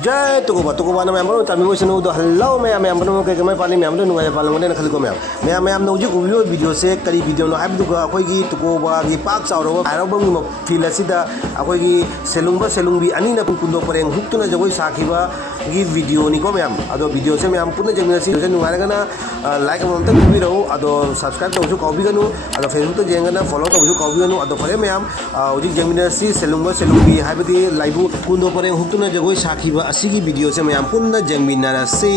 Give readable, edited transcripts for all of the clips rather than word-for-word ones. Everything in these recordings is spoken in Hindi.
जय तुकुबा ना मैम तमिल सनु दो हेलो मैम मैम कई मैं पाली ma'am नुंगाई पालंगने खलिको ma'am ma'am ma'am नौजी उबियो video से करी वीडियो नो आबदुगा अखोगी तुकुबा की पाक चावरो आरोबंग फील असिदा अखोगी सेलुंबी अनी न कुंदो परेंग हुक्तुना जगोई साखिबा की वीडियो निको मैम अदो वीडियो से मैम पुनः जेमिनसी नुंगारगना लाइक अमंत बिबिरो अदो सब्सक्राइब तौसु कौबिगनु अदो फेसबुक तो जेंगना फॉलो तौसु कौबिगनु अदो फरे मैम हौजी जेमिनसी सेलुंबी हाइबदी लाइबु कुंदो परेंग हुक्तुना जगोई साखिबा असिगी वीडियो से मैम पुनः जेमिनसी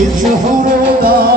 It's a whole lot.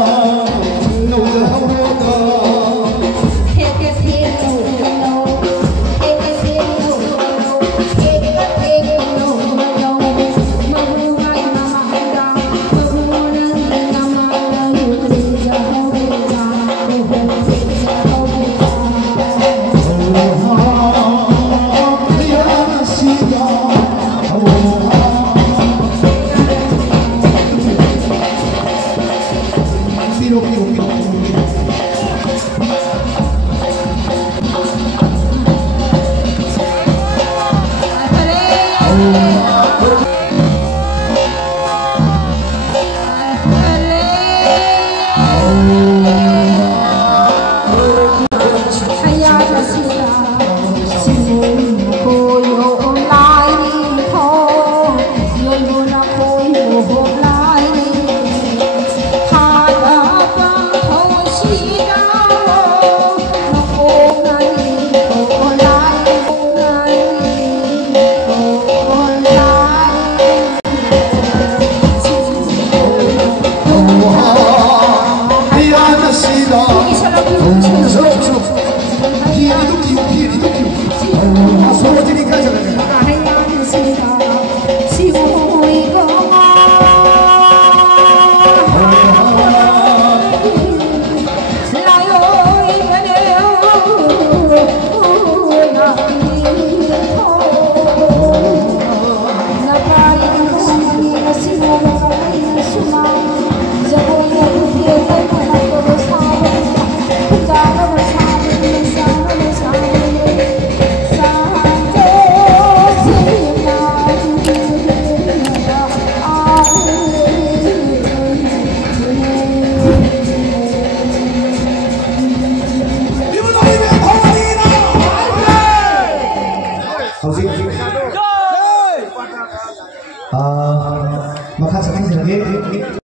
makasih